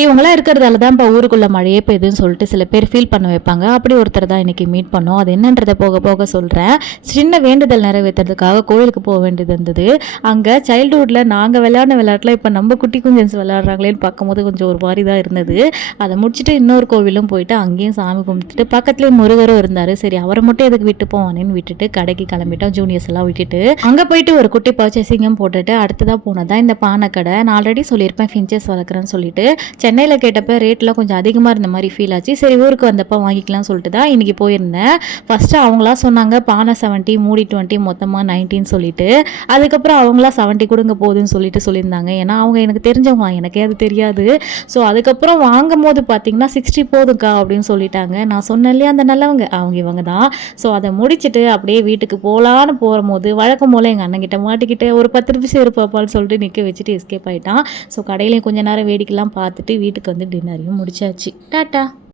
இவங்களாம் இருக்கிறதால தான் இப்போ ஊருக்குள்ள மழையே பெய்யுதுன்னு சொல்லிட்டு சில பேர் ஃபீல் பண்ண வைப்பாங்க. அப்படி ஒருத்தர் தான் இன்னைக்கு மீட் பண்ணோம். அது என்னன்றதை போக போக சொல்கிறேன். சின்ன வேண்டுதல் நிறைவேற்றுறதுக்காக கோயிலுக்கு போக வேண்டியது இருந்தது. அங்கே சைல்டுஹுட்டில் நாங்கள் விளையாடின விளையாட்டில் இப்போ நம்ம குட்டி குஞ்சன்ஸ் விளையாடுறாங்களேன்னு பார்க்கும்போது கொஞ்சம் ஒரு மாதிரி தான் இருந்தது. அதை முடிச்சுட்டு இன்னொரு கோவிலும் போயிட்டு அங்கேயும் சாமி கும்பிட்டுட்டு பக்கத்துலேயே முருகரும் இருந்தார். சரி அவரை மட்டும் எதுக்கு விட்டு போவானேன்னு விட்டுட்டு கடைக்கு கிளம்பிட்டோம். ஜூனியர்ஸ் எல்லாம் விட்டுட்டு அங்கே போயிட்டு ஒரு குட்டி பர்ச்சேசிங்கும் போட்டுட்டு அடுத்ததாக போனதான் இந்த பானை கடை. நான் ஆல்ரெடி சொல்லியிருப்பேன் ஃபின்ச்சஸ் வளர்க்குறேன்னு சொல்லிட்டு. சென்னையில் கேட்டப்போ ரேட்லாம் கொஞ்சம் அதிகமாக இருந்த மாதிரி ஃபீல் ஆச்சு. சரி ஊருக்கு வந்தப்போ வாங்கிக்கலாம்னு சொல்லிட்டு தான் இன்றைக்கி போயிருந்தேன். ஃபஸ்ட்டு அவங்களா சொன்னாங்க பானை 70, மூடி 20, மொத்தமாக 19 சொல்லிட்டு. அதுக்கப்புறம் அவங்களா 70 கொடுங்க போகுதுன்னு சொல்லியிருந்தாங்க. ஏன்னா அவங்க எனக்கு தெரிஞ்சவங்க, எனக்கே அது தெரியாது. ஸோ அதுக்கப்புறம் வாங்கும் போது பார்த்தீங்கன்னா 60 போதுக்கா அப்படின்னு சொல்லிட்டாங்க. நான் சொன்னேன் இல்லையா அந்த நல்லவங்க, அவங்க இவங்க தான். ஸோ அதை முடிச்சுட்டு அப்படியே வீட்டுக்கு போகலான்னு போகும்போது வழக்கம் போல் எங்கள் அண்ணங்கிட்ட மாட்டிக்கிட்டு ஒரு 10 நிமிஷம் இருப்பாப்பான்னு சொல்லிட்டு நிற்க வச்சுட்டு எஸ்கேப் ஆகிட்டான். ஸோ கடையிலையும் கொஞ்சம் நேரம் வேடிக்கைலாம் பார்த்துட்டு வீட்டுக்கு வந்து டின்னரையும் முடிச்சாச்சு. டாட்டா.